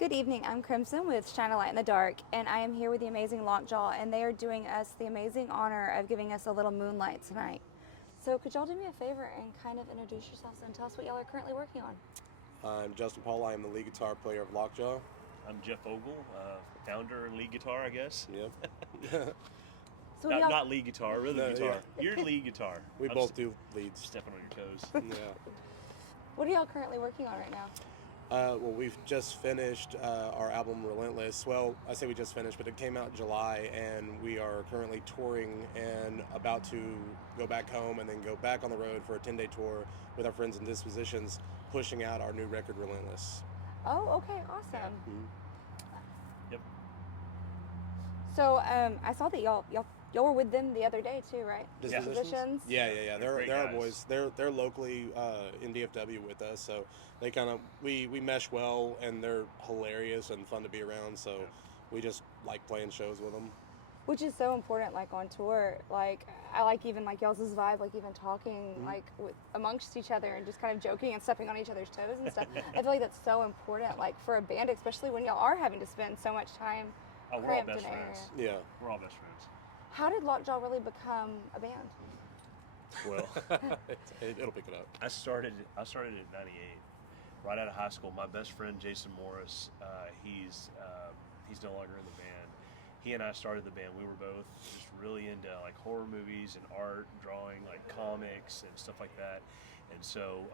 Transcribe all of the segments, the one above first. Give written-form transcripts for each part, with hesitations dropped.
Good evening, I'm Crimson with Shine a Light in the Dark, and I am here with the amazing Lockjaw, and they are doing us the amazing honor of giving us a little Moonlight tonight. So could y'all do me a favor and kind of introduce yourselves and tell us what y'all are currently working on? I'm Justin Paul. I am the lead guitar player of Lockjaw. I'm Jeff Ogle, founder and lead guitar, I guess. Yep. So Not lead guitar, rhythm No, guitar. yeah. You're lead guitar. We I'm both do leads. stepping on your toes. Yeah. What are y'all currently working on right now? Well, we've just finished our album Relentless. Well, I say we just finished, but it came out in July, and we are currently touring and about to go back home and then go back on the road for a 10-day tour with our friends and dispositions, pushing out our new record Relentless. Oh, okay, awesome. Yep. So I saw that y'all were with them the other day too, right? Dispositions? Yeah. They're great They're our guys. boys. They're locally in DFW with us, so they kind of we mesh well, and they're hilarious and fun to be around. So we just like playing shows with them. Which is so important, like on tour. Like I like even like y'all's vibe, like even talking like amongst each other and just kind of joking and stepping on each other's toes and stuff. I feel like that's so important, like for a band, especially when y'all are having to spend so much time Oh, we're all cramped best in area. friends. Yeah. We're all best friends. How did Lockjaw really become a band? Well, It'll pick it up. I started at 98, right out of high school. My best friend Jason Morris, he's no longer in the band. He and I started the band. We were both just really into like horror movies and art, drawing, like comics and stuff like that. And so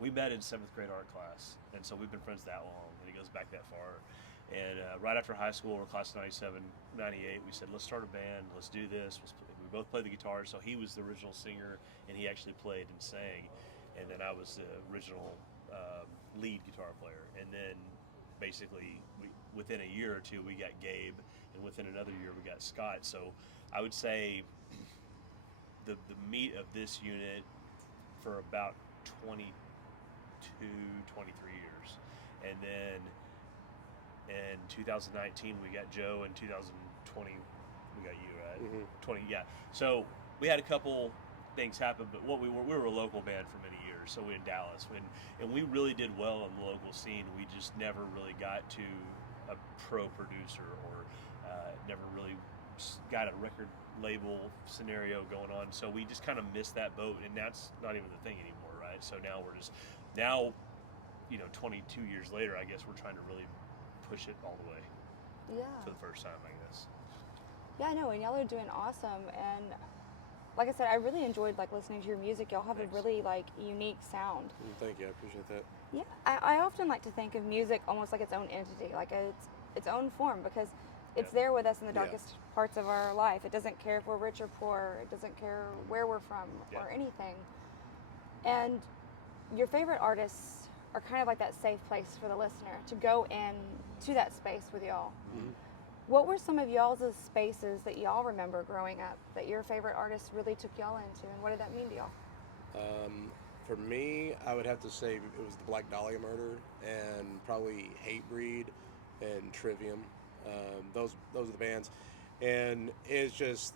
we met in 7th grade art class, and so we've been friends that long, and it goes back that far. And right after high school, we're class of 97, 98, we said, let's start a band, let's do this. We both played the guitar, so he was the original singer, and he actually played and sang. And then I was the original lead guitar player. And then basically, within a year or two, we got Gabe, and within another year, we got Scott. So I would say the meat of this unit for about 22, 23 years. And then in 2019 we got Joe. In 2020 we got you, right? 20, yeah. So we had a couple things happen, but we were a local band for many years. So we in Dallas, and we really did well in the local scene. We just never really got to a pro producer or never really got a record label scenario going on. So we just kind of missed that boat, and that's not even the thing anymore, right? So now we're just 22 years later, I guess we're trying to really push it all the way for the first time, I guess. Yeah, I know, and y'all are doing awesome. And like I said, I really enjoyed like listening to your music. Y'all have Thanks. a really like unique sound. Thank you. I appreciate that. Yeah, I often like to think of music almost like its own entity, like its own form, because it's there with us in the darkest parts of our life. It doesn't care if we're rich or poor. It doesn't care where we're from or anything. And your favorite artists are kind of like that safe place for the listener to go in to that space with y'all. What were some of y'all's spaces that y'all remember growing up that your favorite artists really took y'all into, and what did that mean to y'all? For me, I would have to say it was the Black Dahlia Murder and probably Hatebreed and Trivium. Those are the bands, and it's just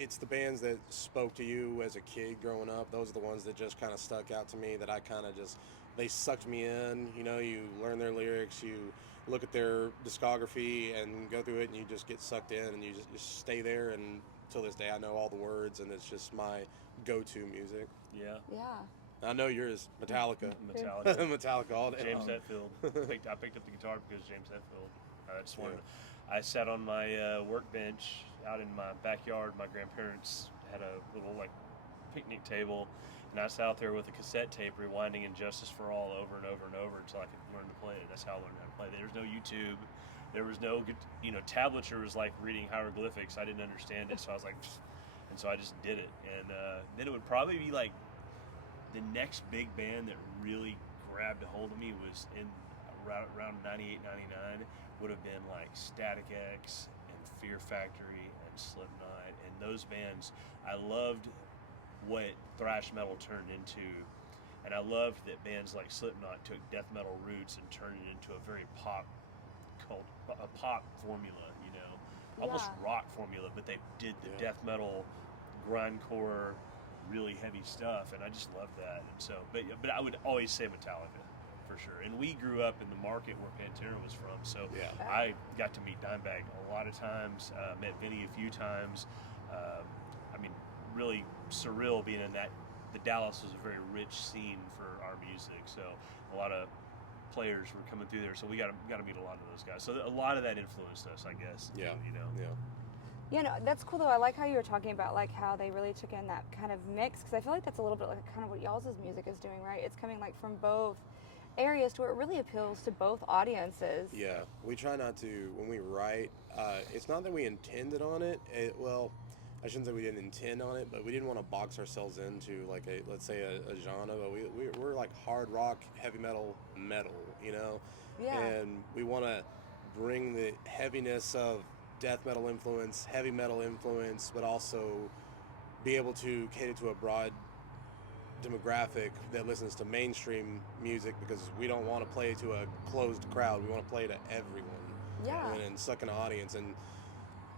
it's the bands that spoke to you as a kid growing up. Those are the ones that just kind of stuck out to me, that I kind of just, they sucked me in. You learn their lyrics, you look at their discography and go through it, and you just get sucked in, and you just stay there. And till this day, I know all the words, and it's just my go-to music. Yeah. I know yours, Metallica. Metallica all day. James Hetfield. I picked up the guitar because James Hetfield. I just wanted. I sat on my workbench out in my backyard. My grandparents had a little like picnic table, and I sat out there with a cassette tape rewinding Injustice for All over and over and over until I could learn to play it. That's how I learned how to play. There was no YouTube. There was no, tablature was like reading hieroglyphics. I didn't understand it, so I was like, and so I just did it. And then it would probably be like the next big band that really grabbed a hold of me was in around 98, 99, would have been like Static X and Fear Factory and Slipknot. And those bands, I loved what thrash metal turned into. And I loved that bands like Slipknot took death metal roots and turned it into a very pop formula, almost rock formula, but they did the death metal, grindcore, really heavy stuff, and I just loved that. And so, but I would always say Metallica. for sure. And we grew up in the market where Pantera was from, so Yeah. I got to meet Dimebag a lot of times, met Vinny a few times. I mean, really surreal being in that. The Dallas was a very rich scene for our music, so a lot of players were coming through there. So we got to meet a lot of those guys. So a lot of that influenced us, I guess. Yeah. You know. Yeah. Yeah, no, that's cool though. I like how you were talking about like how they really took in that kind of mix, because I feel like that's a little bit like kind of what y'all's music is doing, right? It's coming like from both areas to where it really appeals to both audiences. Yeah, we try not to, when we write, it's not that we intended on it, well, I shouldn't say we didn't intend on it, but we didn't want to box ourselves into like let's say a genre, but we're like hard rock, heavy metal, you know? Yeah. And we want to bring the heaviness of death metal influence, heavy metal influence, but also be able to cater to a broad demographic that listens to mainstream music, because we don't want to play to a closed crowd. We want to play to everyone. Yeah. And suck an audience. And,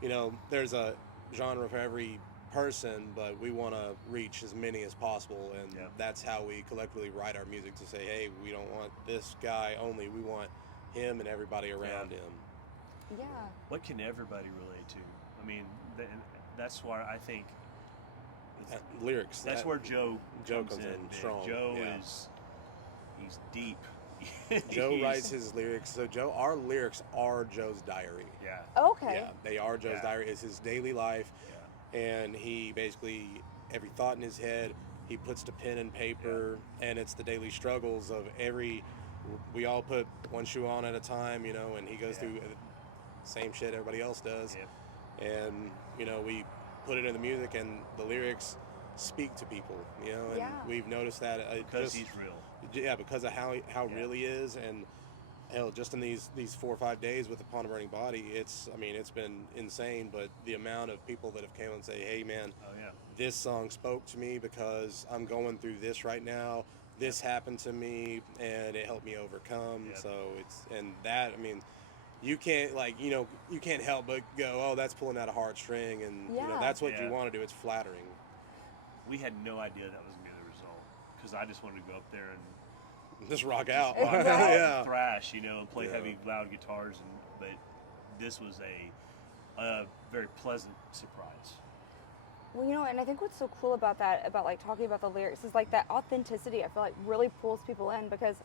you know, there's a genre for every person, but we want to reach as many as possible. And that's how we collectively write our music, to say, hey, we don't want this guy only. We want him and everybody around him. Yeah. What can everybody relate to? I mean, that's why I think Lyrics. that's where Joe comes in strong. Joe yeah. he's deep. Joe writes his lyrics. So our lyrics are Joe's diary. Yeah. Okay. Yeah, they are Joe's diary. It's his daily life. Yeah. And he basically, every thought in his head, he puts to pen and paper, and it's the daily struggles of we all put one shoe on at a time, you know, and he goes through same shit everybody else does. And, you know, we put it in the music, and the lyrics speak to people, you know, and we've noticed that because he's real. Yeah, because of how real he is. And hell, just in these 4 or 5 days with Upon a Burning Body, it's been insane. But the amount of people that have come and say, hey man, this song spoke to me because I'm going through this right now. This happened to me and it helped me overcome. So you can't you can't help but go, oh, that's pulling out a heartstring, and you know, that's what you want to do. It's flattering. We had no idea that was going to be the result, because I just wanted to go up there and just rock out. And thrash, you know, and play heavy, loud guitars. But this was a very pleasant surprise. Well, you know, and I think what's so cool about that, about like talking about the lyrics, is like that authenticity. I feel like really pulls people in, because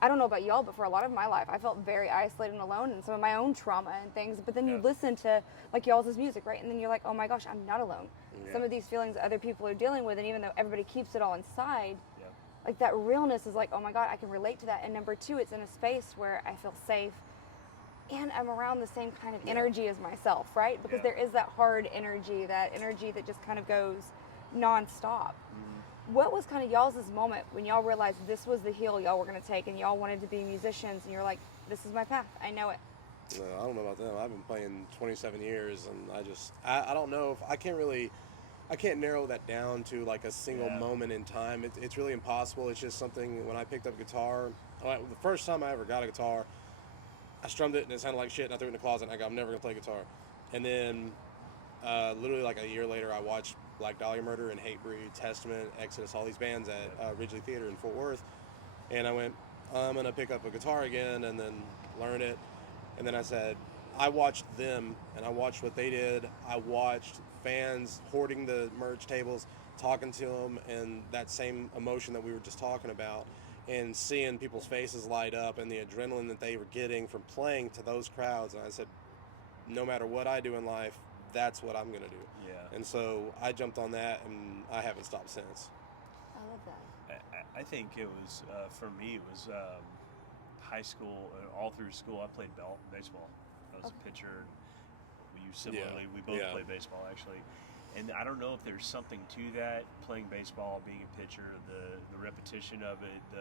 I don't know about y'all, but for a lot of my life, I felt very isolated and alone in some of my own trauma and things. But then you listen to like y'all's music, right? And then you're like, oh my gosh, I'm not alone. Some of these feelings other people are dealing with, and even though everybody keeps it all inside, like that realness is like, oh my God, I can relate to that. And number two, it's in a space where I feel safe, and I'm around the same kind of energy as myself, right? Because there is that hard energy, that just kind of goes nonstop. What was kind of y'all's moment when y'all realized this was the hill y'all were going to take, and y'all wanted to be musicians, and you're like, this is my path, I know it? No, I don't know about them. I've been playing 27 years, and I don't know if I can't narrow that down to like a single moment in time. It's really impossible. It's just something. When I picked up guitar, the first time I ever got a guitar, I strummed it and it sounded like shit, and I threw it in the closet, and I go, I'm never going to play guitar. And then literally like a year later, I watched Black Dahlia Murder and Hatebreed, Testament, Exodus, all these bands at Ridgely Theater in Fort Worth. And I went, I'm going to pick up a guitar again and then learn it. And then I said, I watched them, and I watched what they did. I watched fans hoarding the merch tables, talking to them, and that same emotion that we were just talking about, and seeing people's faces light up and the adrenaline that they were getting from playing to those crowds. And I said, no matter what I do in life, that's what I'm going to do. And so I jumped on that, and I haven't stopped since. I love that. I think it was, for me, it was high school, all through school, I played baseball. I was a pitcher. We both played baseball, actually. And I don't know if there's something to that, playing baseball, being a pitcher, the repetition of it,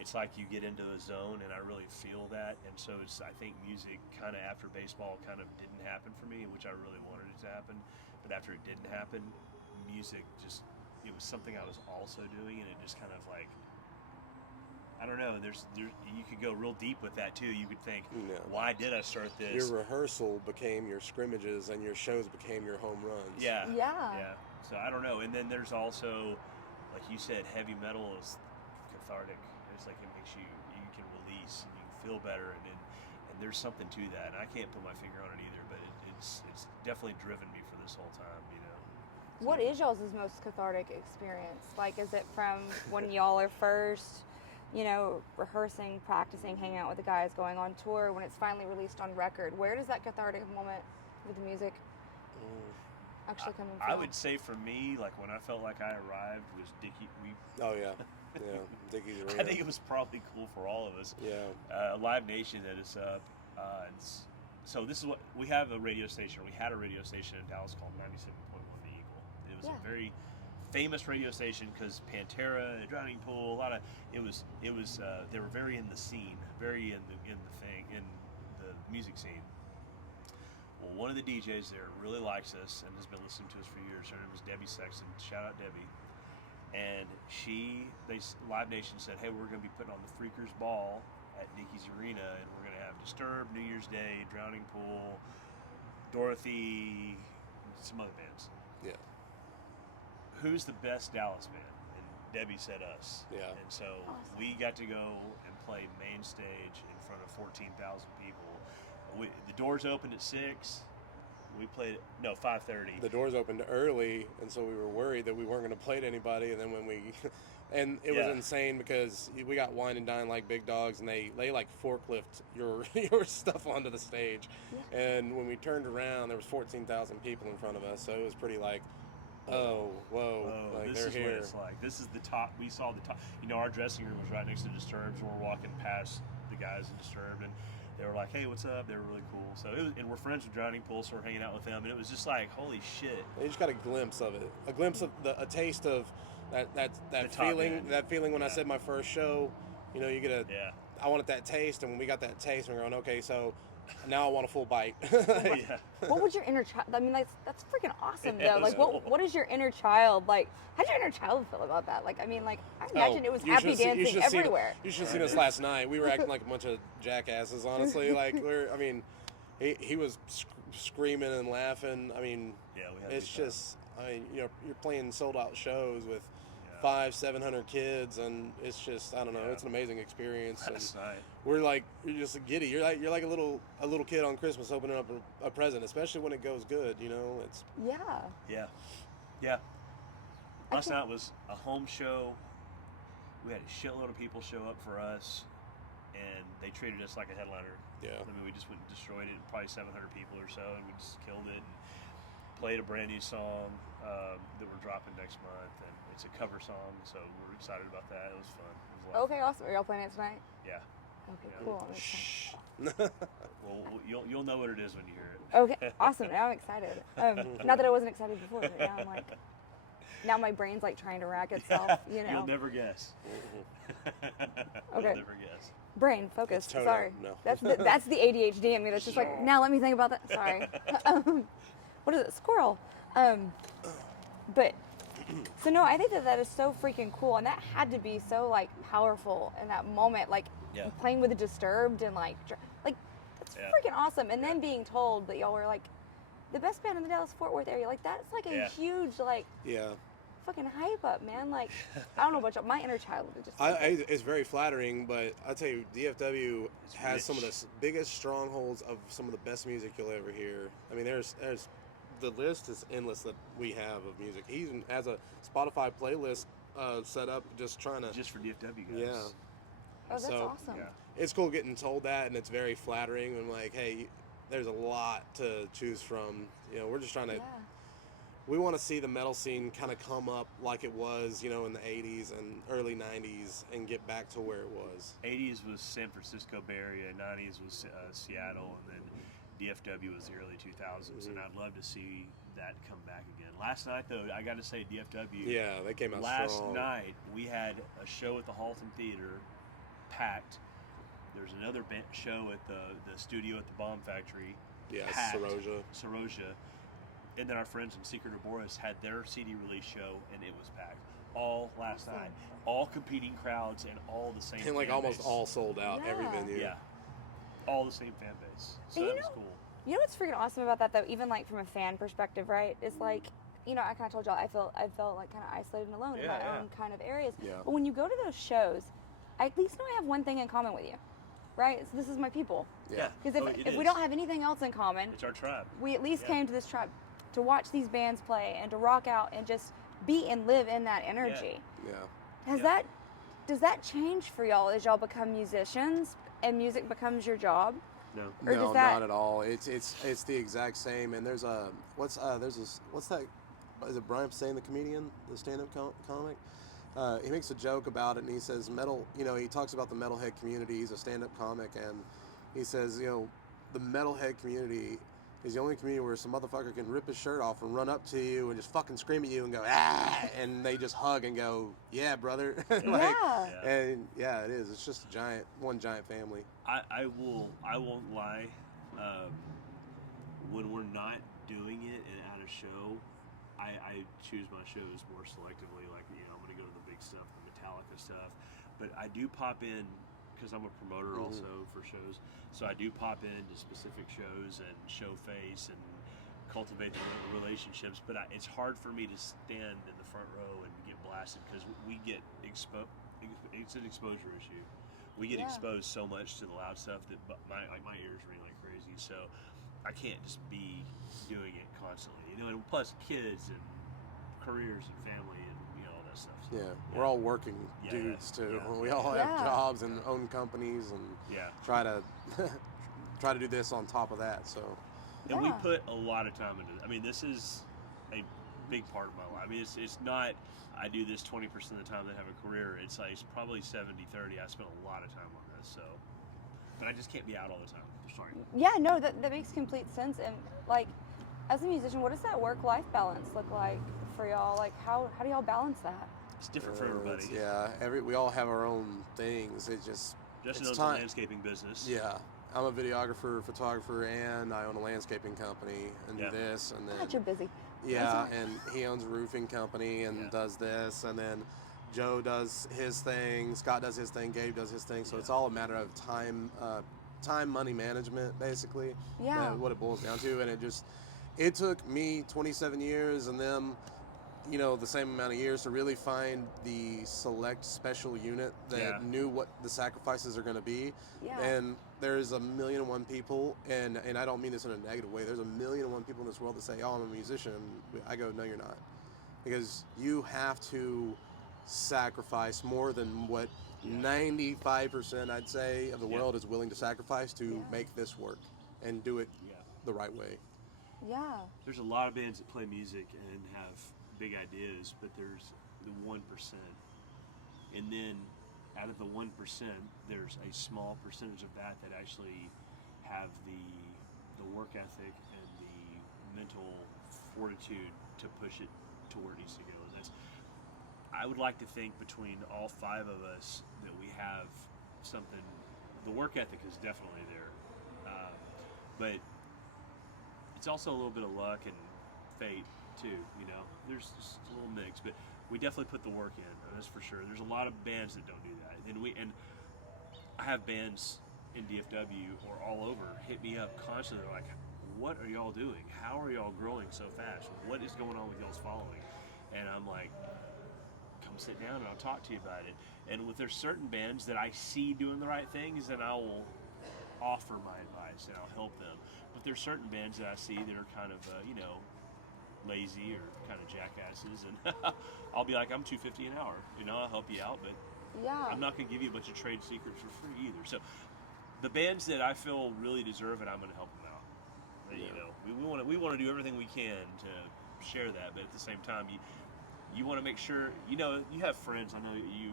it's like you get into the zone, and I really feel that. And so I think music kind of after baseball kind of didn't happen for me, which I really wanted it to happen. But after it didn't happen, music it was something I was also doing, and it just kind of like, I don't know, you could go real deep with that too. You could think, why did I start this? Your rehearsal became your scrimmages, and your shows became your home runs. Yeah. So I don't know. And then there's also, like you said, heavy metal is cathartic. It's like it makes you can release and you can feel better, and there's something to that. And I can't put my finger on it either, but it's definitely driven me for this whole time, you know. What is y'all's most cathartic experience? Like, is it from when y'all are first, you know, rehearsing, practicing, hanging out with the guys, going on tour, when it's finally released on record? Where does that cathartic moment with the music actually come from? I would say for me, like when I felt like I arrived was Dickie. Oh yeah, yeah, Dickie's Arena. I think it was probably cool for all of us. Yeah. Live Nation hit us up. So this is what we have a radio station. We had a radio station in Dallas called 97.1 The Eagle. It was a very famous radio station because Pantera, Drowning Pool, a lot of it was. They were very in the scene, very in the music scene. Well, one of the DJs there really likes us and has been listening to us for years. Her name is Debbie Sexton. Shout out Debbie. And Live Nation said, hey, we're going to be putting on the Freakers Ball at Dickies Arena, and we're going to have Disturbed, New Year's Day, Drowning Pool, Dorothy, some other bands. Yeah. Who's the best Dallas band? And Debbie said us. Yeah. And so we got to go and play main stage in front of 14,000 people. The doors opened at 6. We played 5:30. The doors opened early, and so we were worried that we weren't going to play to anybody. And then when we, and it was insane because we got wine and dine like big dogs, and they like forklift your stuff onto the stage. Yeah. And when we turned around, there was 14,000 people in front of us. So it was pretty like, oh, whoa, like this they're is here. What it's like. This is the top. We saw the top. You know, our dressing room was right next to Disturbed. So we're walking past the guys in Disturbed, and they were like, hey, what's up? They were really cool. So and we're friends with Drowning Pool, so we're hanging out with them, and it was just like, holy shit. They just got a glimpse of it, a glimpse of a taste of that feeling, end. that feeling when I said my first show. You know, you get I wanted that taste, and when we got that taste, we're going, okay, so now I want a full bite. Yeah. What would your inner child? I mean, that's freaking awesome, Yeah, though. Like, what is your inner child like? How did your inner child feel about that? Like, I mean, like, I imagine it was happy dancing everywhere. You should have seen us last night. We were acting like a bunch of jackasses, honestly. Like, he was screaming and laughing. I mean, it's just, you're playing sold out shows with 500-700 kids, and it's just, I don't know, it's an amazing experience. Last night. We're like, you're just giddy. You're like a little kid on Christmas opening up a present, especially when it goes good. You know, it's yeah. Last night was a home show. We had a shitload of people show up for us, and they treated us like a headliner. Yeah. I mean, we just went and destroyed it. Probably 700 people or so, and we just killed it. And played a brand new song that we're dropping next month, and it's a cover song, so we're excited about that. It was fun. It was a lot of Okay, awesome. Are y'all playing it tonight? Yeah. Okay, Yeah. cool. shh. Well, you'll know what it is when you hear it. Okay, awesome. Now I'm excited. Not that I wasn't excited before, but now I'm like, now my brain's like trying to rack itself. You know. You'll never guess. Okay. You'll never guess. Brain focus. It's tone Sorry. out. No. That's the ADHD in me. That's just like, now let me think about that. Sorry. What is it? Squirrel. But so no, I think that is so freaking cool, and that had to be so like powerful in that moment, like playing with the Disturbed and like that's freaking awesome. And then being told that y'all were like the best band in the Dallas-Fort Worth area, like that's like a huge like fucking hype up, man. Like I don't know about y'all, my inner child would just. It's very flattering, but I tell you, DFW has some of the biggest strongholds of some of the best music you'll ever hear. I mean, there's the list is endless that we have of music. He even has a Spotify playlist set up just for DFW guys. Yeah. Oh, that's awesome. Yeah. It's cool getting told that, and it's very flattering. I'm like, hey, there's a lot to choose from. You know, we're just trying to. We want to see the metal scene kind of come up like it was, you know, in the 80s and early 90s, and get back to where it was. 80s was San Francisco Bay Area, 90s was Seattle, and then DFW was the early 2000s, and I'd love to see that come back again. Last night, though, I got to say, DFW. Yeah, they came out last strong. night, we had a show at the Halton Theater, packed. There's another show at the studio at the Bomb Factory. Yeah, packed. Saroja. And then our friends in Secret of Boris had their CD release show, and it was packed. All last night. All competing crowds and all the same And like fan almost base. all sold out, every venue. Yeah. All the same fan base. So And that was cool. You know what's freaking awesome about that, though, even like from a fan perspective, right? Is like, you know, I kind of told y'all I felt like kind of isolated and alone in my own kind of areas. Yeah. But when you go to those shows, I at least know I have one thing in common with you, right? So this is my people. Yeah. Because if we don't have anything else in common, it's our tribe. we at least came to this tribe to watch these bands play and to rock out and just be and live in that energy. Yeah. Does that change for y'all as y'all become musicians and music becomes your job? No. Or No, does that- not at all. It's the exact same. And there's what's that? Is it Brian Posehn, the comedian, the stand-up comic? He makes a joke about it, and he says metal. You know, he talks about the metalhead community. He's a stand-up comic, and he says, you know, the metalhead community is the only community where some motherfucker can rip his shirt off and run up to you and just fucking scream at you and go, ah, and they just hug and go, yeah, brother. And yeah, it is. It's just one giant family. I won't lie. When we're not doing it and at a show, I choose my shows more selectively. Like, you know, I'm going to go to the big stuff, the Metallica stuff. But I do pop in, because I'm a promoter also for shows. So I do pop into specific shows and show face and cultivate the relationships. But it's hard for me to stand in the front row and get blasted because we get exposed. It's an exposure issue. We get exposed so much to the loud stuff that my ears ring like crazy. So I can't just be doing it constantly. You know, and plus kids and careers and family and, you know, all that stuff. So, we're all working dudes too. Yeah. We all have jobs and own companies and try to do this on top of that. So, and we put a lot of time into it. I mean, this is a big part of my life. I mean, it's not I do this 20% of the time that I have a career. It's like it's probably 70-30. I spend a lot of time on this. So, but I just can't be out all the time. Sorry. Yeah, no, that makes complete sense. And like, as a musician, what does that work-life balance look like for y'all? Like, how do y'all balance that? It's different for everybody. We all have our own things. Justin owns a landscaping business. Yeah, I'm a videographer, photographer, and I own a landscaping company and do this and then. God, you're busy. Yeah, and he owns a roofing company and does this, and then Joe does his thing, Scott does his thing, Gabe does his thing. So it's all a matter of time, money management, basically. Yeah. What it boils down to, and it took me 27 years and them, you know, the same amount of years to really find the select special unit that knew what the sacrifices are going to be. Yeah. And there's 1,000,001 people, and I don't mean this in a negative way. There's 1,000,001 people in this world that say, "Oh, I'm a musician." I go, "No, you're not," because you have to sacrifice more than what 95%, I'd say, of the world is willing to sacrifice to make this work and do it the right way. Yeah. There's a lot of bands that play music and have big ideas, but there's the 1%. And then out of the 1%, there's a small percentage of that actually have the work ethic and the mental fortitude to push it to where it needs to go. And I would like to think between all 5 of us that we have something. The work ethic is definitely there, but it's also a little bit of luck and fate too. You know, there's just a little mix, but we definitely put the work in. That's for sure. There's a lot of bands that don't do that, and I have bands in DFW or all over hit me up constantly. They're like, "What are y'all doing? How are y'all growing so fast? What is going on with y'all's following?" And I'm like, "Come sit down and I'll talk to you about it." And there's certain bands that I see doing the right things, and I will offer my advice and I'll help them. But there's certain bands that I see that are kind of, lazy or kind of jackasses, and I'll be like, "I'm $250 an hour. You know, I'll help you out, but I'm not going to give you a bunch of trade secrets for free either." So the bands that I feel really deserve it, I'm going to help them out. You know, we want to do everything we can to share that, but at the same time, you want to make sure, you know, you have friends. I know you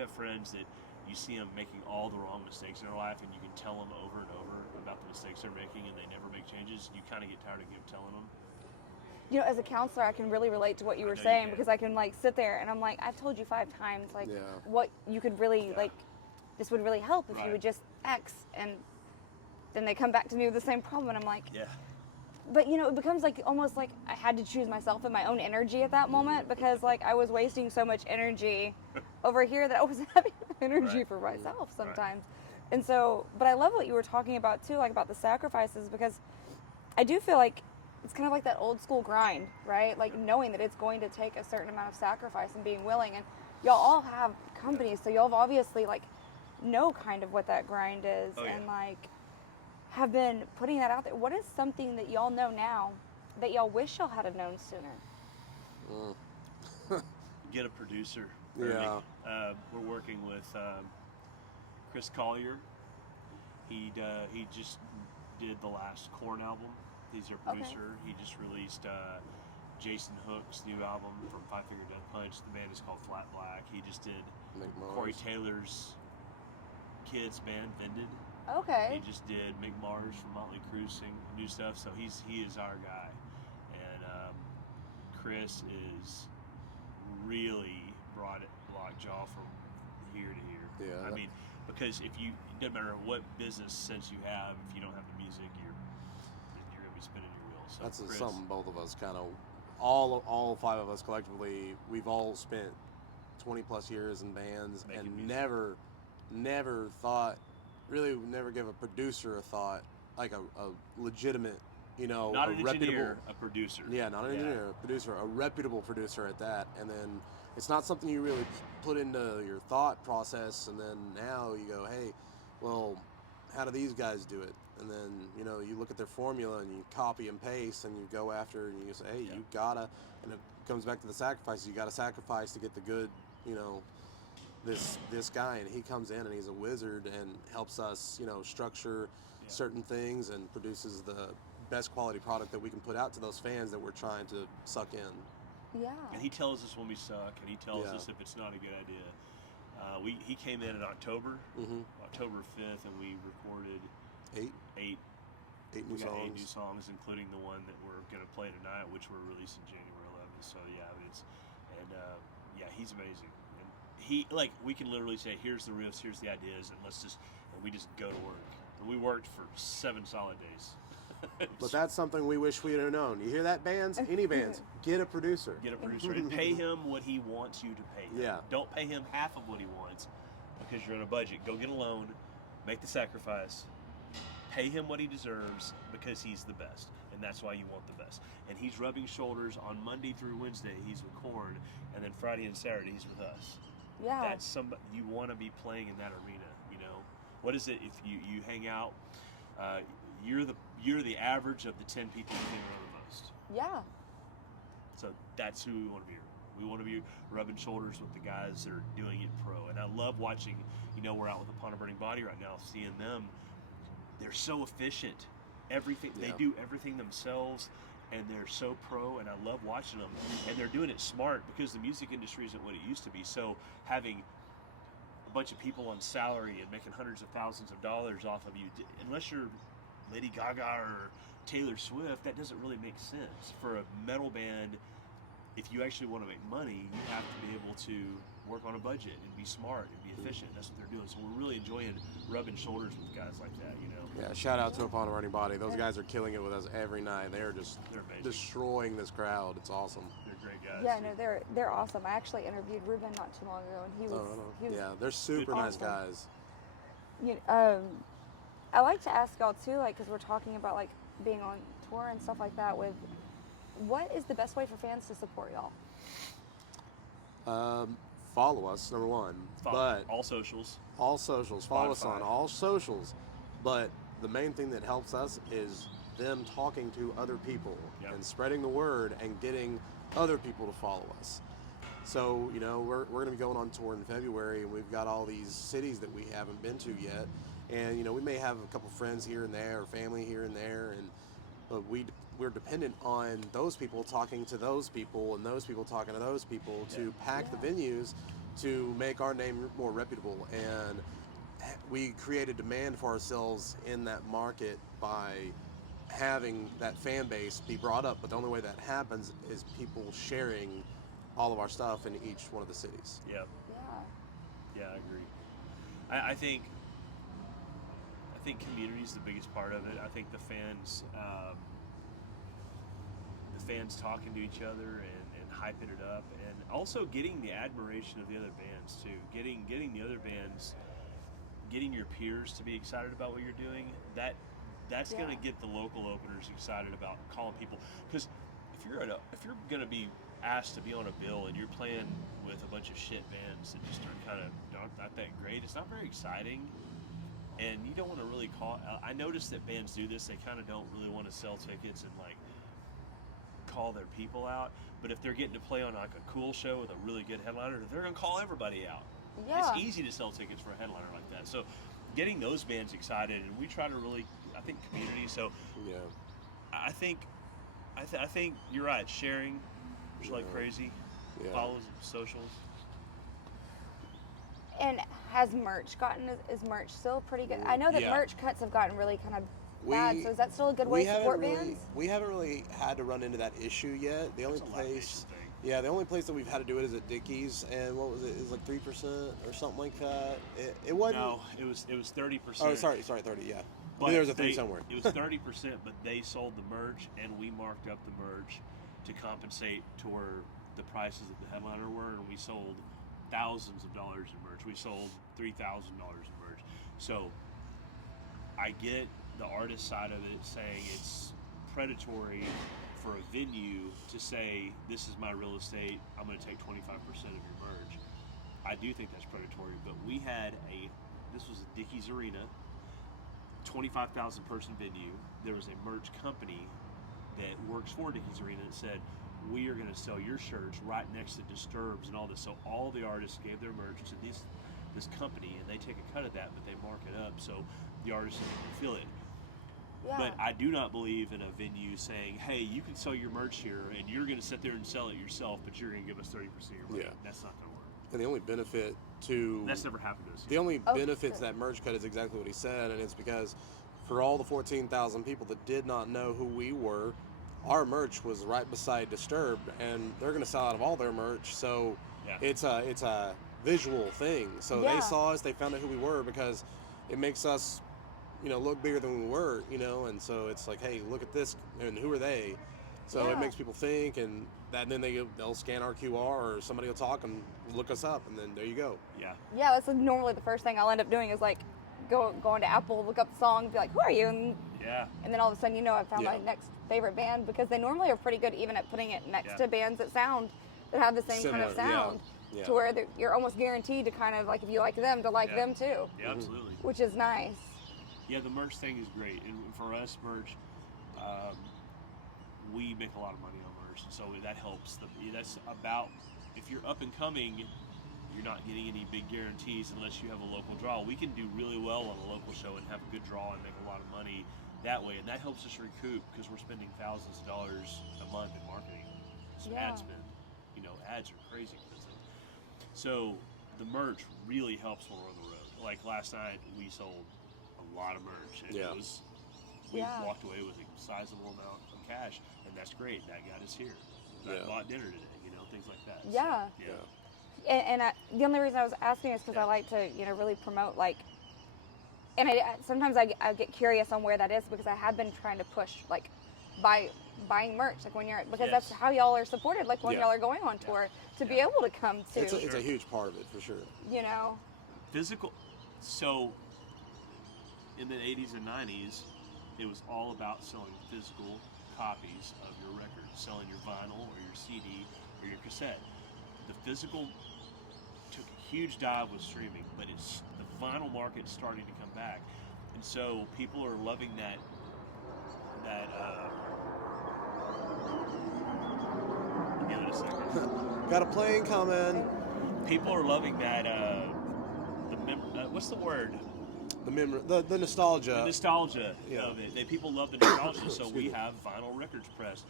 have friends that you see them making all the wrong mistakes in their life, and you can tell them over and over about the mistakes they're making, and they never make changes. You kind of get tired of telling them. You know, as a counselor, I can really relate to what you were saying, because I can like sit there and I'm like, I've told you 5 times, like what you could really like, this would really help if you would just X, and then they come back to me with the same problem, and I'm like, but you know, it becomes like almost like I had to choose myself and my own energy at that moment, because like I was wasting so much energy over here that I wasn't having energy for myself sometimes. And so, but I love what you were talking about too, like about the sacrifices, because I do feel like it's kind of like that old school grind, right? Like knowing that it's going to take a certain amount of sacrifice and being willing. And y'all all have companies, so y'all have obviously like know kind of what that grind is Oh, yeah. and like have been putting that out there. What is something that y'all know now that y'all wish y'all had have known sooner? Get a producer. Yeah. We're working with Chris Collier. He just did the last Korn album. He's their producer. He just released Jason Hook's new album from Five Finger Death Punch. The band is called Flat Black. He just did Corey Taylor's kids band, Vended. Okay. He just did Mick Mars from Motley Crue sing new stuff. So he is our guy. And Chris is really brought it Lockjaw from here to here. Yeah. I mean, because it doesn't matter what business sense you have, if you don't have the music, you're gonna be spinning your wheels. So That's Chris, something both of us kind of, all five of us collectively, we've all spent 20 plus years in bands Making and music. never thought, really never gave a producer a thought, like a legitimate, not a an reputable engineer, a producer. Yeah, not an engineer, a producer, a reputable producer at that. And then it's not something you really put into your thought process. And then now you go, hey, well, how do these guys do it? And then, you look at their formula and you copy and paste and you go after and you say, hey, you gotta, and it comes back to the sacrifice. You gotta sacrifice to get the good, this guy. And he comes in and he's a wizard and helps us, structure certain things and produces the best quality product that we can put out to those fans that we're trying to suck in. Yeah. And he tells us when we suck, and he tells Yeah. us if it's not a good idea. He came in October, October 5th, and we recorded Eight eight new songs. 8 new songs, including the one that we're gonna play tonight, which we're releasing January 11th. So he's amazing. And we can literally say, here's the riffs, here's the ideas, and we just go to work. And we worked for 7 solid days. But that's something we wish we'd have known. You hear that, bands? Any bands? Get a producer. Get a producer and pay him what he wants you to pay him. Yeah. Don't pay him half of what he wants because you're on a budget. Go get a loan, make the sacrifice, pay him what he deserves because he's the best. And that's why you want the best. And he's rubbing shoulders on Monday through Wednesday. He's with Korn, and then Friday and Saturday he's with us. Yeah. That's somebody you want to be playing in that arena. What is it if you hang out? You're the average of the 10 people you hang around the most. Yeah. So that's who we want to be. We want to be rubbing shoulders with the guys that are doing it pro. And I love watching, we're out with Upon a Burning Body right now, seeing them. They're so efficient. They do everything themselves, and they're so pro, and I love watching them. And they're doing it smart because the music industry isn't what it used to be. So having a bunch of people on salary and making hundreds of thousands of dollars off of you, unless you're Lady Gaga or Taylor Swift, that doesn't really make sense. For a metal band, if you actually want to make money, you have to be able to work on a budget and be smart and be efficient. That's what they're doing. So we're really enjoying rubbing shoulders with guys like that, Yeah, shout out to Upon a Running Body. Those guys are killing it with us every night. They're just They're amazing. destroying this crowd. It's awesome. They're great guys. Yeah, no, they're awesome. I actually interviewed Ruben not too long ago, and he was Yeah, they're super nice awesome. guys. I like to ask y'all too, because we're talking about being on tour and stuff like that. What is the best way for fans to support y'all? Follow us, number one. But all socials. all socials. Follow us on Spotify. all socials. But the main thing that helps us is them talking to other people and spreading the word and getting other people to follow us. So, we're going to be going on tour in February, and we've got all these cities that we haven't been to yet. And, we may have a couple friends here and there, or family here and there, but we're dependent on those people talking to those people and those people talking to those people to pack the venues to make our name more reputable. And we create a demand for ourselves in that market by having that fan base be brought up. But the only way that happens is people sharing all of our stuff in each one of the cities. Yep. Yeah. Yeah, I agree. I think community is the biggest part of it. I think the fans talking to each other and hyping it up, and also getting the admiration of the other bands too. Getting the other bands, getting your peers to be excited about what you're doing. That's going to get the local openers excited about calling people. Because if you're going to be asked to be on a bill and you're playing with a bunch of shit bands that just are kind of not that great. It's not very exciting, and you don't want to really call. I noticed that bands do this. They kind of don't really want to sell tickets and like call their people out. But if they're getting to play on like a cool show with a really good headliner, they're gonna call everybody out. Yeah. It's easy to sell tickets for a headliner like that. So getting those bands excited, and we try to really, I think, community. So Yeah. I think you're right. Sharing just like crazy. Yeah. Follows socials. And has merch gotten, is merch still pretty good? I know that Yeah. merch cuts have gotten really kind of bad, so is that still a good way to support bands? We haven't really had to run into that issue yet. The only That's a Live Nation place, thing. yeah, the only place that we've had to do it is at Dickies, and what was it? It was like 3% or something like that. It wasn't. No, it was 30%. Oh, sorry, 30. Yeah, But there was a 3 somewhere. It was 30%, but they sold the merch, and we marked up the merch to compensate to where the prices of the headliner were, and we sold thousands of dollars in merch. We sold $3,000 in merch. So I get the artist side of it saying it's predatory for a venue to say, this is my real estate, I'm going to take 25% of your merch. I do think that's predatory, but we had this was a Dickies Arena, 25,000 person venue. There was a merch company that works for Dickies Arena that said, we are going to sell your shirts right next to Disturbs and all this. So all the artists gave their merch to this company, and they take a cut of that, but they mark it up so the artists can feel it. Yeah. But I do not believe in a venue saying, hey, you can sell your merch here, and you're going to sit there and sell it yourself, but you're going to give us 30% of your money. Yeah. That's not going to work. And the only benefit to That's never happened to us. the only Oh, benefit to sure. that merch cut is exactly what he said, and it's because for all the 14,000 people that did not know who we were, our merch was right beside Disturbed, and they're going to sell out of all their merch. So Yeah. it's a visual thing. So Yeah. they saw us, they found out who we were, because it makes us, look bigger than we were, and so it's like, hey, look at this, and who are they? So Yeah. it makes people think, and then they'll scan our QR, or somebody will talk and look us up, and then there you go. Yeah. Yeah, that's like normally the first thing I'll end up doing is like go into Apple, look up the song, be like, who are you? Yeah. And then all of a sudden, I found my Yeah. next favorite band, because they normally are pretty good even at putting it next Yeah. to bands that have the same kind of Similar, yeah. sound, Yeah. to where you're almost guaranteed to kind of like, if you like them, to like Yeah. them too, Yeah, absolutely. which is nice. Yeah, the merch thing is great, and for us, merch, we make a lot of money on merch, so that helps. That's about, if you're up and coming, you're not getting any big guarantees unless you have a local draw. We can do really well on a local show and have a good draw and make a lot of money that way, and that helps us recoup, because we're spending thousands of dollars a month in marketing, some Yeah. ad spend. Ads are crazy expensive. So the merch really helps when we're on the road. Like last night, we sold a lot of merch, and Yeah. we Yeah. walked away with a sizable amount of cash, and that's great. That got us here. I Yeah. bought dinner today, things like that. Yeah. So, yeah. And the only reason I was asking is because Yeah. I like to, really promote, like, and sometimes I get curious on where that is, because I have been trying to push, like, buying merch, like when because that's Yes. how y'all are supported, like when Yeah. y'all are going on tour, to be Yeah. able to come to, It's Sure. a huge part of it, for sure. Physical. So in the 80s and 90s, it was all about selling physical copies of your record, selling your vinyl or your CD or your cassette. The physical took a huge dive with streaming, but the vinyl market's starting to come back, and so people are loving that. Give it a second. Got a plane coming. People are loving that. What's the word? The nostalgia. The nostalgia Yeah. of it. People love the nostalgia, so we have vinyl records pressed.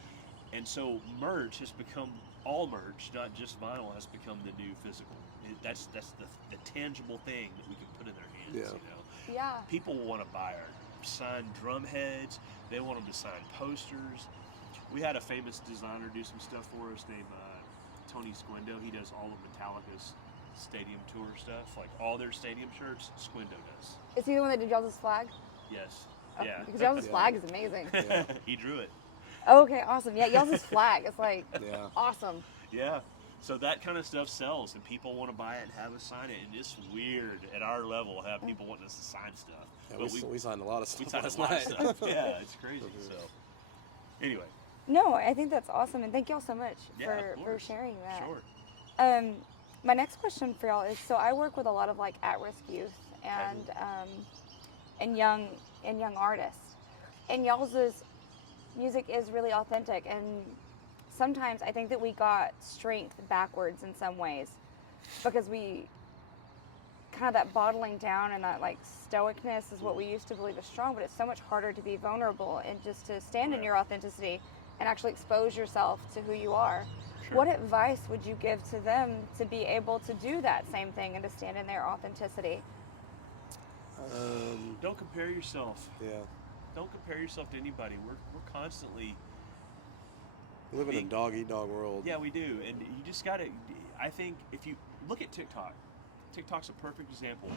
And so merch has become, all merch, not just vinyl, has become the new physical. That's the tangible thing that we can put in their hands, Yeah. Yeah. People want to buy our signed drum heads. They want them to sign posters. We had a famous designer do some stuff for us named Tony Squindo. He does all of Metallica's stadium tour stuff, like all their stadium shirts. Squindo does. Is he the one that did y'all's flag? Yes. Oh, Yeah. because y'all's Yeah. flag is amazing. Yeah. He drew it. Okay, awesome. Yeah, y'all's flag is like Yeah. awesome. Yeah. So that kind of stuff sells, and people want to buy it and have us sign it. And it's weird at our level have people wanting us to sign stuff. Yeah, But we signed a lot of we stuff signed a last lot of night. stuff. Yeah, it's crazy. So anyway, No, I think that's awesome, and thank y'all so much Yeah, of for course. sharing that. sure. My next question for y'all is, so I work with a lot of like at-risk youth and young artists, and y'all's music is really authentic, and sometimes I think that we got strength backwards in some ways because we kind of that bottling down and that like stoicness is what we used to believe is strong, but it's so much harder to be vulnerable and just to stand in your authenticity and actually expose yourself to who you are. Sure. What advice would you give to them to be able to do that same thing and to stand in their authenticity? Don't compare yourself. Yeah. Don't compare yourself to anybody. We're constantly We live in a dog-eat-dog world. Yeah, we do, and you just gotta. I think if you look at TikTok, TikTok's a perfect example.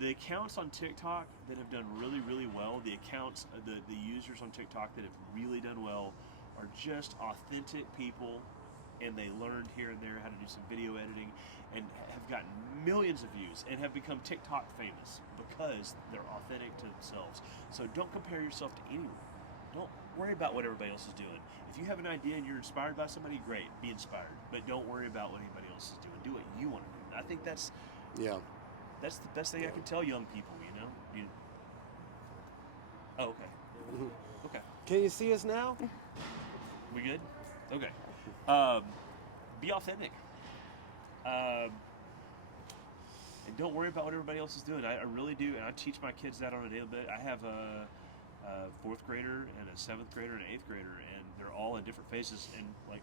The accounts on TikTok that have done really, really well, the users on TikTok that have really done well, are just authentic people, and they learned here and there how to do some video editing, and have gotten millions of views and have become TikTok famous because they're authentic to themselves. So don't compare yourself to anyone. Don't worry about what everybody else is doing. If you have an idea and you're inspired by somebody, great, be inspired. But don't worry about what anybody else is doing. Do what you want to do. And I think that's the best thing I can tell young people, you know? Oh, okay. Okay. Can you see us now? We good? Okay. Be authentic. And don't worry about what everybody else is doing. I really do, and I teach my kids that on a daily basis. I have a fourth grader and a seventh grader and an eighth grader, and they're all in different phases. And like,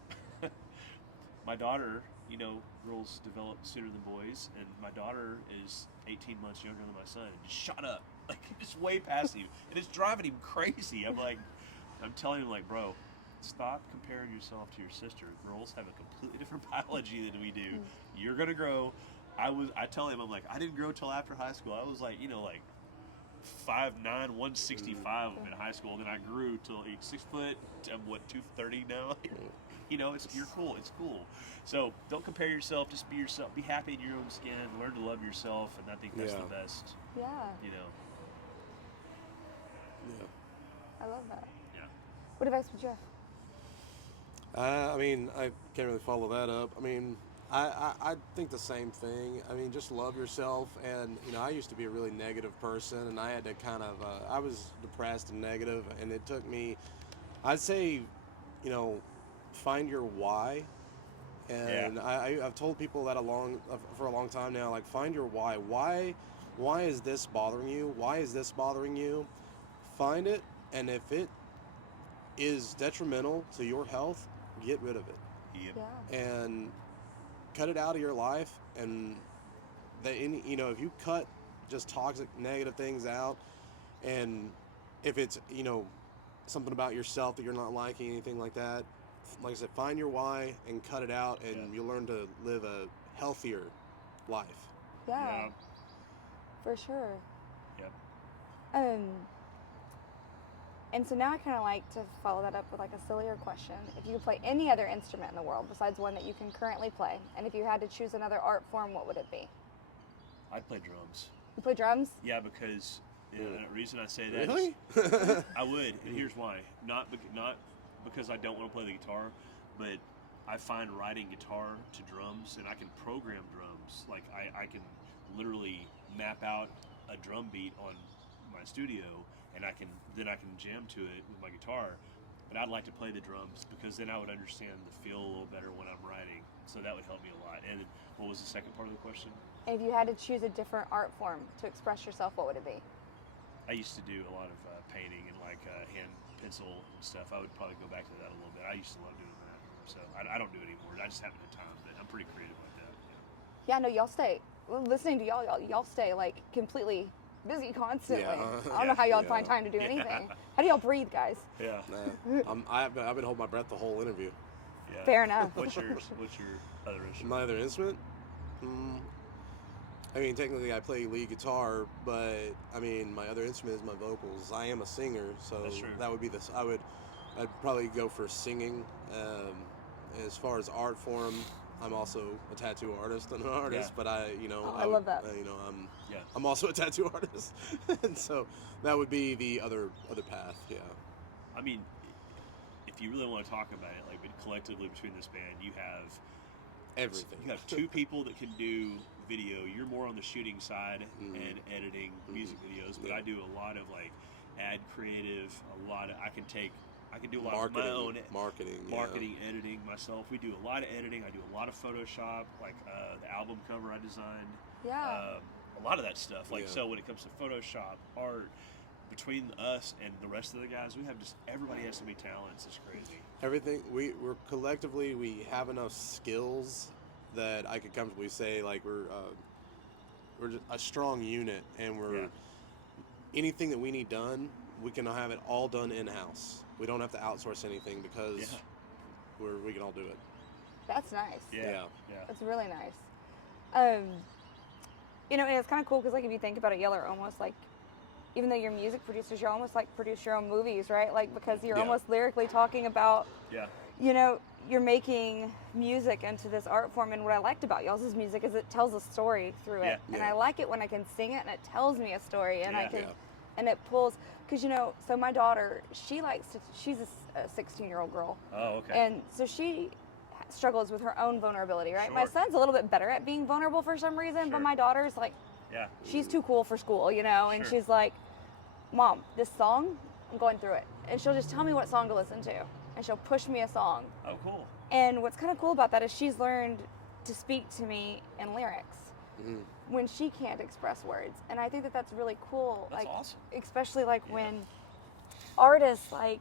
my daughter, you know, girls develop sooner than boys, and my daughter is 18 months younger than my son, and just shot up, like just way past him, and it's driving him crazy. I'm telling him, like, bro, stop comparing yourself to your sister. Girls have a completely different biology than we do. You're gonna grow. I tell him, I'm like, I didn't grow till after high school. I was like, you know, like 5'9", 165 in high school. Then I grew to like 6 foot. I'm 230 now. You know, you're cool. It's cool. So don't compare yourself. Just be yourself. Be happy in your own skin. Learn to love yourself, and I think that's the best. Yeah. You know. Yeah. I love that. Yeah. What advice would you have? I mean, I can't really follow that up. I mean, I think the same thing. I mean, just love yourself. And, you know, I used to be a really negative person, and I had to kind of, I was depressed and negative, and it took me, I'd say, you know, find your why. And I've told people that for a long time now, like, find your why. Why is this bothering you? Why is this bothering you? Find it, and if it is detrimental to your health, get rid of it. Yep. Yeah. And cut it out of your life. And you know, if you cut just toxic, negative things out, and if it's, you know, something about yourself that you're not liking, anything like that, like I said, find your why and cut it out, and you'll learn to live a healthier life. Yeah. For sure. Yep. And so now I kind of like to follow that up with like a sillier question. If you could play any other instrument in the world besides one that you can currently play, and if you had to choose another art form, what would it be? I'd play drums. You play drums? Yeah, because the reason I say that Really? is I would, and here's why. Not because I don't want to play the guitar, but I find writing guitar to drums, and I can program drums. Like I can literally map out a drum beat on my studio, and I can jam to it with my guitar. But I'd like to play the drums because then I would understand the feel a little better when I'm writing. So that would help me a lot. And what was the second part of the question? And if you had to choose a different art form to express yourself, what would it be? I used to do a lot of painting and like hand pencil and stuff. I would probably go back to that a little bit. I used to love doing that. So I don't do it anymore. I just haven't had time, but I'm pretty creative like that. Yeah, no, y'all stay. Listening to y'all stay like completely busy constantly. Yeah. I don't know how y'all find time to do anything. How do y'all breathe, guys? Yeah. I've been holding my breath the whole interview. Yeah. Fair enough. What's your other instrument? My other instrument? I mean, technically I play lead guitar, but I mean, my other instrument is my vocals. I am a singer, so That's true. that would be this. I'd probably go for singing. As far as art form, I'm also a tattoo artist and an artist, but I love that. I'm also a tattoo artist, and so that would be the other path. Yeah. I mean, if you really want to talk about it, like collectively between this band, you have everything. You have two people that can do video. You're more on the shooting side and editing music videos, but I do a lot of like ad creative. I can do a lot of my own marketing, editing myself. We do a lot of editing. I do a lot of Photoshop, like the album cover I designed. Yeah. A lot of that stuff. Like so, when it comes to Photoshop, art, between us and the rest of the guys, we have just everybody has so many talents. It's crazy. Everything we're collectively, we have enough skills that I could comfortably say like we're just a strong unit, and we're anything that we need done, we can have it all done in house. We don't have to outsource anything because we can all do it. That's nice. Yeah. That's really nice. You know, and it's kind of cool because, like, if you think about it, y'all are almost like, even though you're music producers, you almost like produce your own movies, right? Like, because you're almost lyrically talking about, you know, you're making music into this art form. And what I liked about y'all's music is it tells a story through it. And I like it when I can sing it and it tells me a story, and I can, and it pulls. Because, you know, so my daughter, she's a 16-year-old girl. Oh, okay. And so she struggles with her own vulnerability, right? Sure. My son's a little bit better at being vulnerable for some reason, but my daughter's like, she's too cool for school, you know? And she's like, Mom, this song, I'm going through it. And she'll just tell me what song to listen to. And she'll push me a song. Oh, cool. And what's kind of cool about that is she's learned to speak to me in lyrics. When she can't express words. And I think that that's really cool. That's like, awesome. Especially like when artists like,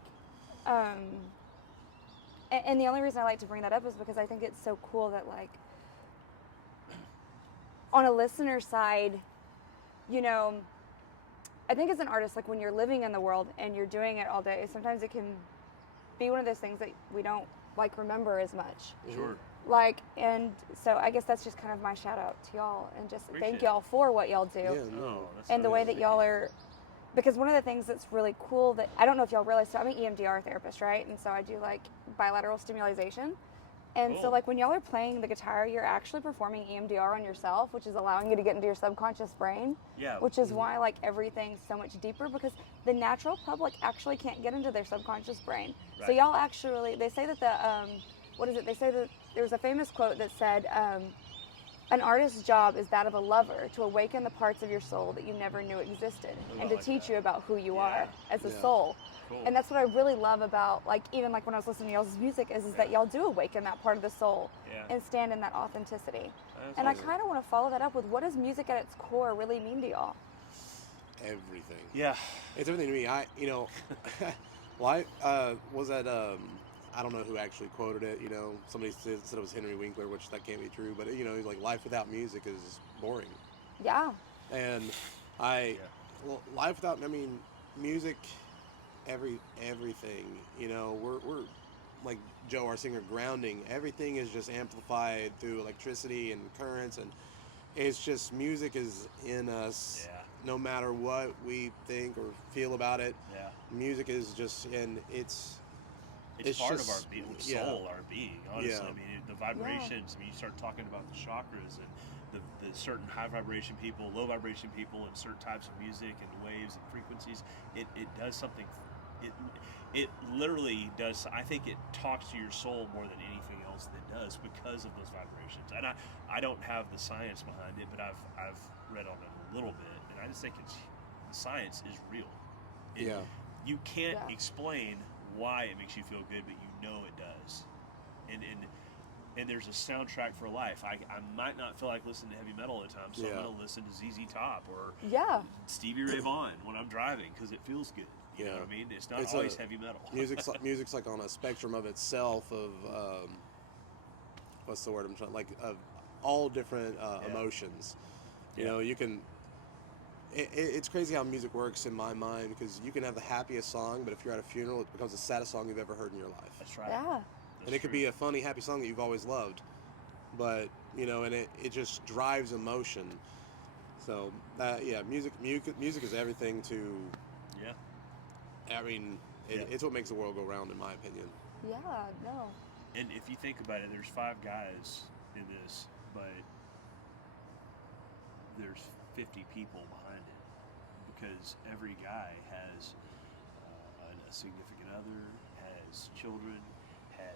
and the only reason I like to bring that up is because I think it's so cool that, like, on a listener side, you know, I think as an artist, like when you're living in the world and you're doing it all day, sometimes it can be one of those things that we don't like remember as much. Sure. Like, and so I guess that's just kind of my shout out to y'all, and just thank y'all for what y'all do. Yeah, no, and the way that y'all are, because one of the things that's really cool that, I don't know if y'all realize, so I'm an EMDR therapist, right? And so I do like bilateral stimulation. And so like when y'all are playing the guitar, you're actually performing EMDR on yourself, which is allowing you to get into your subconscious brain. Yeah. Which is why like everything's so much deeper, because the natural public actually can't get into their subconscious brain. Right. So y'all actually, they say that they say that there was a famous quote that said, an artist's job is that of a lover, to awaken the parts of your soul that you never knew existed, and to teach you about who you are as a soul. Cool. And that's what I really love about, like, even like when I was listening to y'all's music, is that y'all do awaken that part of the soul and stand in that authenticity. And I kind of want to follow that up with, what does music at its core really mean to y'all? Everything. Yeah. It's everything to me. Was that, I don't know who actually quoted it, you know, somebody said it was Henry Winkler, which that can't be true, but, you know, like, life without music is boring. Yeah. And life without, music, everything, you know, we're like Joe, our singer, grounding. Everything is just amplified through electricity and currents, and it's just, music is in us. No matter what we think or feel about it. Music is just, and it's part just, of our being, soul, our being, honestly. I mean, the vibrations, you start talking about the chakras and the certain high vibration people, low vibration people, and certain types of music and waves and frequencies. It does something. It literally does. I think it talks to your soul more than anything else that does, because of those vibrations. And I don't have the science behind it, but I've read on it a little bit, and I just think the science is real. You can't explain why it makes you feel good, but you know it does. And there's a soundtrack for life. I might not feel like listening to heavy metal at times, so I'm going to listen to ZZ Top or Stevie Ray Vaughan when I'm driving, because it feels good. You know what I mean? It's not always heavy metal. music's like on a spectrum of itself of what's the word I'm trying, like, of all different emotions. You know, you can. It's crazy how music works in my mind, because you can have the happiest song, but if you're at a funeral, it becomes the saddest song you've ever heard in your life. That's right. Yeah. And it could be a funny, happy song that you've always loved, but, you know, and it just drives emotion. So, music is everything to. I mean, it's what makes the world go round, in my opinion. Yeah, no. And if you think about it, there's 5 guys in this, but there's 50 people behind it, because every guy has a significant other, has children,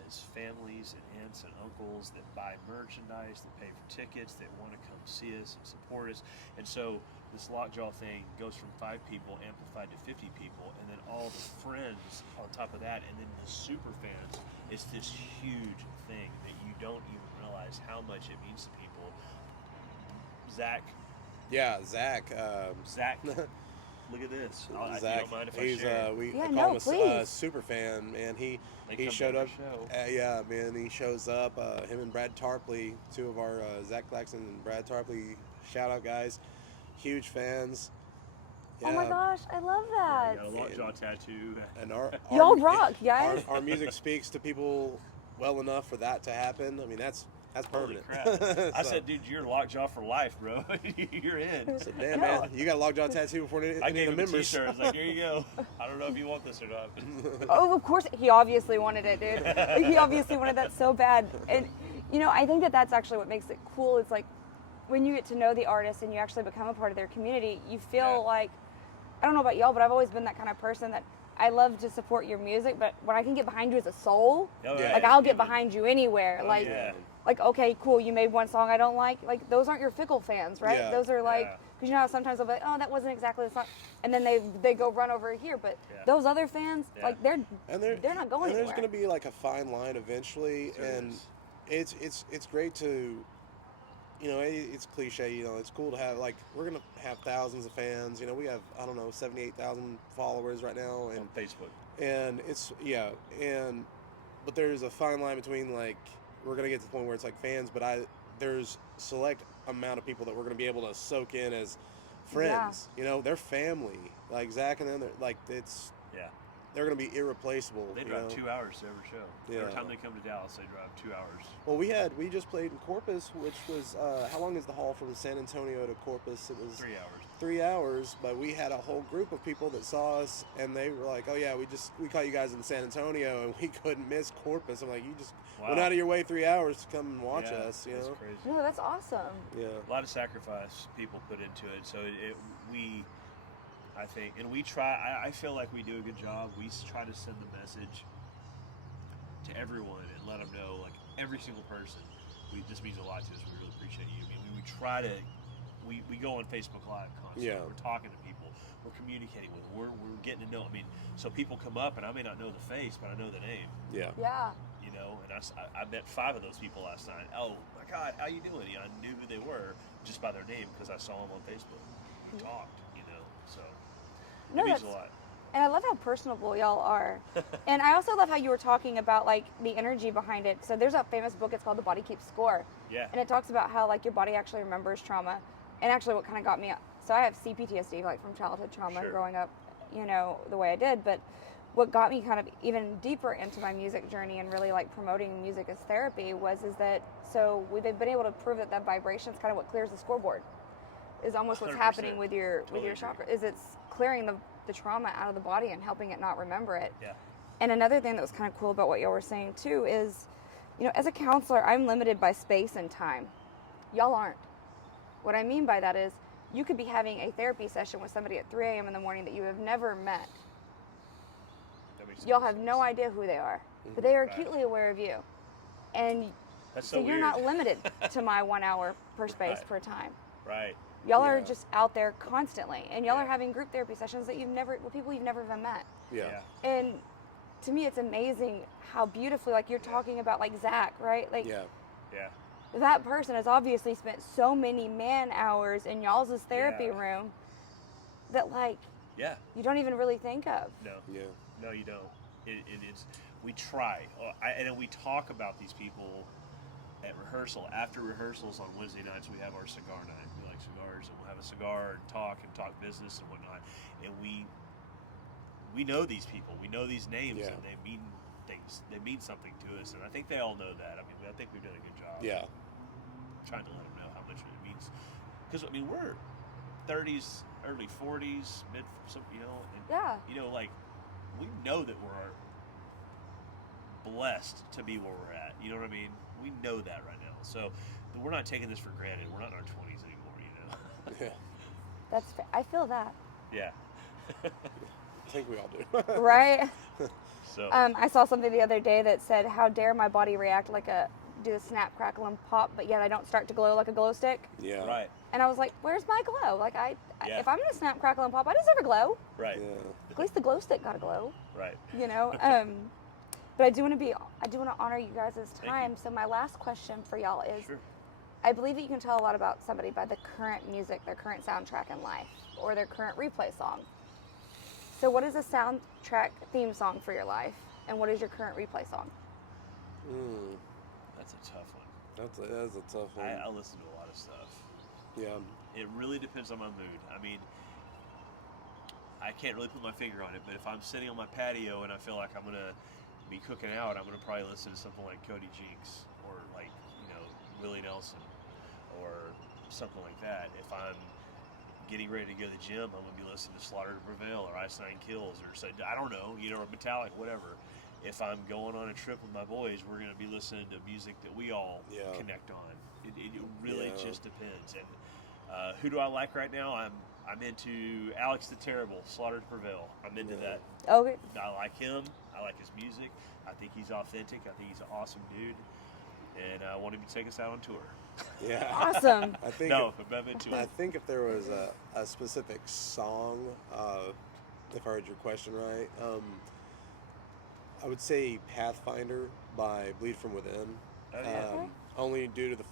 as families and aunts and uncles that buy merchandise, that pay for tickets, that want to come see us and support us. And so this Lockjaw thing goes from 5 people amplified to 50 people, and then all the friends on top of that, and then the super fans. It's this huge thing that you don't even realize how much it means to people. Zach, look at this. You Zach, don't mind if he's I share? I call him a super fan, man. He showed up. Yeah, man, he shows up. Him and Brad Tarpley, 2 of our Zach Claxton and Brad Tarpley. Shout out, guys. Huge fans. Oh my gosh, I love that. Yeah, got a Lockjaw tattoo. And Y'all rock, guys. Our music speaks to people well enough for that to happen. I mean, that's permanent. Holy crap. I said, dude, you're Lockjaw for life, bro. You're in. I said, damn, man, you got a Lockjaw tattoo before any I of gave the him members. a t-shirt. I was like, here you go. I don't know if you want this or not. Oh, of course, he obviously wanted it, dude. He obviously wanted that so bad. And, you know, I think that that's actually what makes it cool. It's like when you get to know the artist and you actually become a part of their community, you feel like, I don't know about y'all, but I've always been that kind of person that I love to support your music, but when I can get behind you as a soul, like I'll get behind you anywhere. Like, okay, cool, you made one song I don't like. Like, those aren't your fickle fans, right? Yeah. Those are like, because you know how sometimes they'll be like, oh, that wasn't exactly the song. And then they go run over here. But those other fans, like, they're not going anywhere. And there's going to be like a fine line eventually. And it's great to, you know, it's cliche, you know, it's cool to have, like, we're going to have thousands of fans. You know, we have, I don't know, 78,000 followers right now. And, on Facebook. And it's, but there's a fine line between, like, we're going to get to the point where it's like fans, but there's select amount of people that we're going to be able to soak in as friends. You know, they're family. Like Zach and them, they're going to be irreplaceable. They drive 2 hours to every show. Every time they come to Dallas, they drive 2 hours. Well, we just played in Corpus, which was, how long is the haul from San Antonio to Corpus? It was 3 hours. 3 hours, but we had a whole group of people that saw us, and they were like, oh yeah, we caught you guys in San Antonio, and we couldn't miss Corpus. I'm like, you just went out of your way 3 hours to come and watch us, you know? That's crazy. No, that's awesome. Yeah. A lot of sacrifice people put into it, so I think, and we try, I feel like we do a good job. We try to send the message to everyone and let them know, like, every single person, this means a lot to us. We really appreciate you. I mean, we try to, we go on Facebook Live constantly. Yeah. We're talking to people. We're communicating with them. We're getting to know. I mean, so people come up, and I may not know the face, but I know the name. Yeah. Yeah. You know, and I met 5 of those people last night. Oh, my God, how you doing? You know, I knew who they were just by their name because I saw them on Facebook. We talked, you know, so it means a lot. And I love how personable y'all are. And I also love how you were talking about, like, the energy behind it. So there's a famous book, it's called The Body Keeps Score. Yeah. And it talks about how, like, your body actually remembers trauma. And actually what kind of got me, so I have CPTSD, like, from childhood trauma growing up, you know, the way I did. But what got me kind of even deeper into my music journey and really, like, promoting music as therapy is that, so we've been able to prove that vibration is kind of what clears the scoreboard. Is almost what's 100%. happening with your Totally chakra, is it's clearing the trauma out of the body and helping it not remember it. Yeah. And another thing that was kind of cool about what y'all were saying too is, you know, as a counselor, I'm limited by space and time. Y'all aren't. What I mean by that is, you could be having a therapy session with somebody at 3 a.m. in the morning that you have never met. Y'all have no idea who they are, but they are acutely aware of you. And so you're not limited to my 1 hour per space per time. Right. Y'all are just out there constantly, and y'all are having group therapy sessions that with people you've never even met. Yeah. And to me, it's amazing how beautifully, like, you're talking about, like, Zach, right? Like, that person has obviously spent so many man hours in y'all's therapy room that, like, you don't even really think of. No. Yeah. No, you don't. It's, we try, and then we talk about these people at rehearsal. After rehearsals on Wednesday nights, we have our cigar night. We like cigars, and we'll have a cigar and talk business and whatnot. And we know these people. We know these names, and they mean things. They mean something to us, and I think they all know that. I mean, I think we've done a good job. Yeah. Trying to let them know how much it means, because I mean, we're 30s, early 40s, you know, and you know, like, we know that we're blessed to be where we're at. You know what I mean? We know that right now. So we're not taking this for granted. We're not in our 20s anymore, you know? I feel that. Yeah. think we all do. Right? So I saw something the other day that said, "How dare my body react do the snap, crackle, and pop, but yet I don't start to glow like a glow stick." Yeah. right, And I was like, "Where's my glow? Like Yeah. if I'm gonna snap, crackle, and pop, I deserve a glow. right, Yeah. At least the glow stick got a glow, right. you know." But I do want to honor you guys' you. time. So my last question for y'all is, Sure. I believe that you can tell a lot about somebody by the current music, their current soundtrack in life, or their current replay song. So what is a soundtrack theme song for your life, and what is your current replay song? That's a tough one. That's a tough one. I listen to a lot of stuff. Yeah. It really depends on my mood. I mean, I can't really put my finger on it, but if I'm sitting on my patio and I feel like I'm gonna be cooking out, I'm gonna probably listen to something like Cody Jinks or like, Willie Nelson or something like that. If I'm getting ready to go to the gym, I'm gonna be listening to Slaughter to Prevail or Ice Nine Kills or I don't know, or Metallic, whatever. If I'm going on a trip with my boys, we're gonna be listening to music that we all connect on. It really just depends. And who do I like right now? I'm into Alex the Terrible, Slaughter to Prevail. I'm into that. Okay. I like him. I like his music. I think he's authentic. I think he's an awesome dude. And I want him to take us out on tour. Yeah. Awesome. I think No, but I'm into I it. think if there was a specific song, if I heard your question right, I would say Pathfinder by Bleed From Within. Oh, yeah. Okay. Only due to the,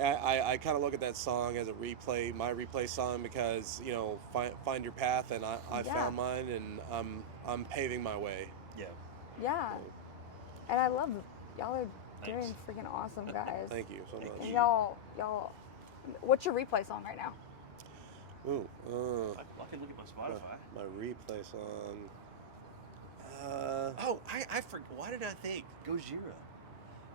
I kind of look at that song as my replay song, because, find your path, and I found mine, and I'm paving my way. Yeah. Yeah. And I love y'all are doing Thanks. freaking awesome, guys. Thank you so much. And y'all, what's your replay song right now? Ooh, I can look at my Spotify. my replay song. Oh, I forgot. Why did I think Gojira?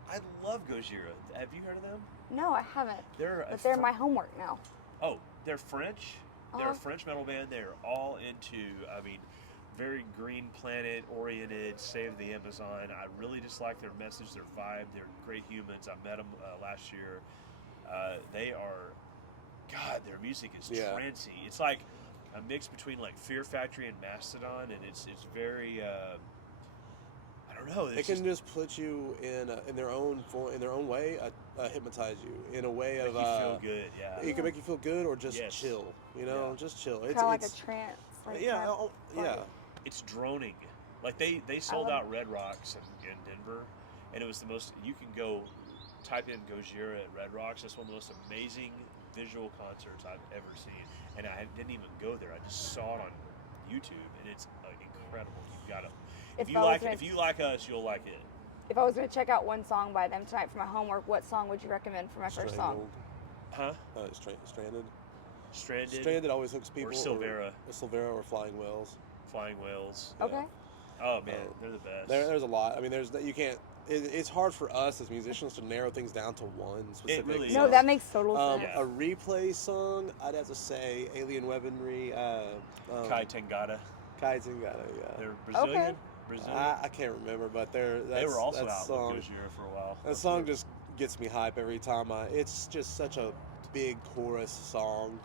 I love Gojira. Have you heard of them? No, I haven't. They're my homework now. Oh, they're French. They're a Uh-huh. French metal band. They're all into, very Green Planet oriented, Save the Amazon. I really just like their message, their vibe. They're great humans. I met them last year. Their music is trancey. It's like a mix between like Fear Factory and Mastodon, and it's very. I don't know. They can just put you in their own way, hypnotize you in a way make of you feel good. Yeah. it can make you feel good or just Yes. chill. Just chill. Kind of like a trance. Like yeah, kind of yeah. It's droning. Like they sold out Red Rocks in Denver, and it was the most. You can go type in Gojira at Red Rocks. It's one of the most amazing visual concerts I've ever seen, and I didn't even go there. I just saw it on YouTube, and it's incredible. You've got to. If you like us, you'll like it. If I was going to check out one song by them tonight for my homework, what song would you recommend for my first song? Strangled. Huh? Stranded. Stranded. Always hooks people. Or Silvera. Silvera or Flying Whales. Flying Whales. Okay. Oh man, they're the best. There's a lot. I mean, you can't. It's hard for us as musicians to narrow things down to one specific. really song. No, that makes total sense. A replay song, I'd have to say Alien Weaponry. Kai Tangata. Kai Tangata, yeah. They're Brazilian. Okay. Brazilian. I can't remember, but they were also that out song, with Gojira for a while. That song just gets me hype every time. It's just such a big chorus song.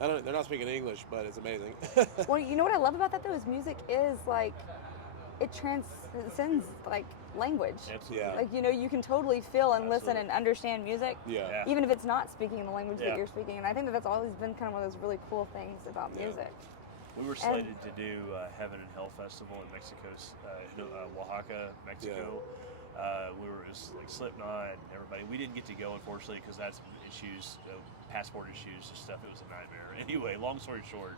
They're not speaking English, but it's amazing. Well, you know what I love about that though is music is like it transcends like language. Absolutely. Yeah. Like you can totally feel and listen Absolutely. and understand music, Yeah. even if it's not speaking in the language Yeah. that you're speaking. And I think that's always been kind of one of those really cool things about Yeah. music. We were slated to do Heaven and Hell Festival in Mexico, Oaxaca, Mexico. We were just like Slipknot and everybody. We didn't get to go, unfortunately, because that's issues, passport issues and stuff. It was a nightmare. Anyway, long story short,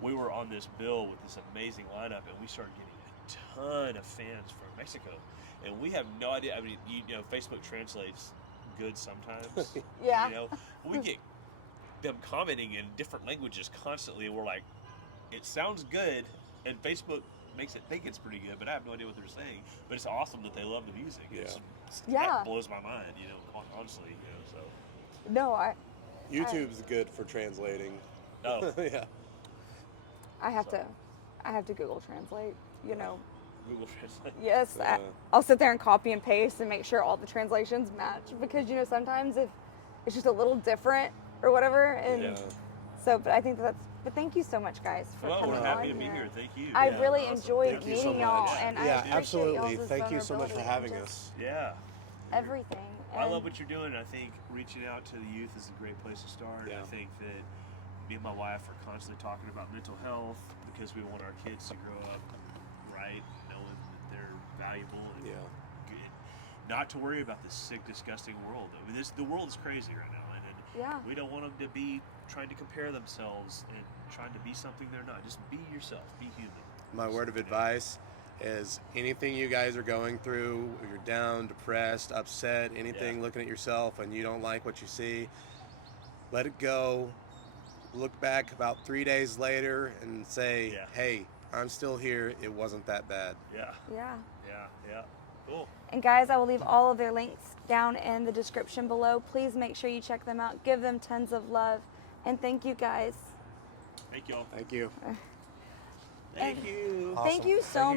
we were on this bill with this amazing lineup, and we started getting a ton of fans from Mexico. And we have no idea. I mean, Facebook translates good sometimes. Yeah. We get them commenting in different languages constantly, and we're like, it sounds good, and Facebook makes it think it's pretty good, but I have no idea what they're saying. But it's awesome that they love the music. Yeah. That blows my mind, honestly, so. No, YouTube's good for translating. Oh, Yeah. I have to Google Translate. Google Translate. Yes, Yeah. I'll sit there and copy and paste and make sure all the translations match because sometimes if it's just a little different or whatever, and Yeah. so. But I think that's But thank you so much, guys, for Well, coming we're happy to on be here. here. Thank you. I Yeah. really Awesome. enjoyed Thank you so meeting y'all, much. and I Yeah, appreciate absolutely. y'all's Thank you so much for vulnerability having and just us. Yeah. everything. I And love what you're doing. I think reaching out to the youth is a great place to start. Yeah. I think that me and my wife are constantly talking about mental health because we want our kids to grow up right, knowing that they're valuable and Yeah. good. Not to worry about this sick, disgusting world. I mean, the world is crazy right now, and Yeah. we don't want them to be trying to compare themselves and trying to be something they're not. Just be yourself. Be human. My word of advice is anything you guys are going through, if you're down, depressed, upset, anything, Yeah. looking at yourself and you don't like what you see, let it go. Look back about 3 days later and say, Yeah. hey, I'm still here. It wasn't that bad. Yeah. Yeah. Yeah. Cool. And guys, I will leave all of their links down in the description below. Please make sure you check them out. Give them tons of love. And thank you, guys. Thank y'all. Thank you. Thank you. Thank Awesome. you so Thank you.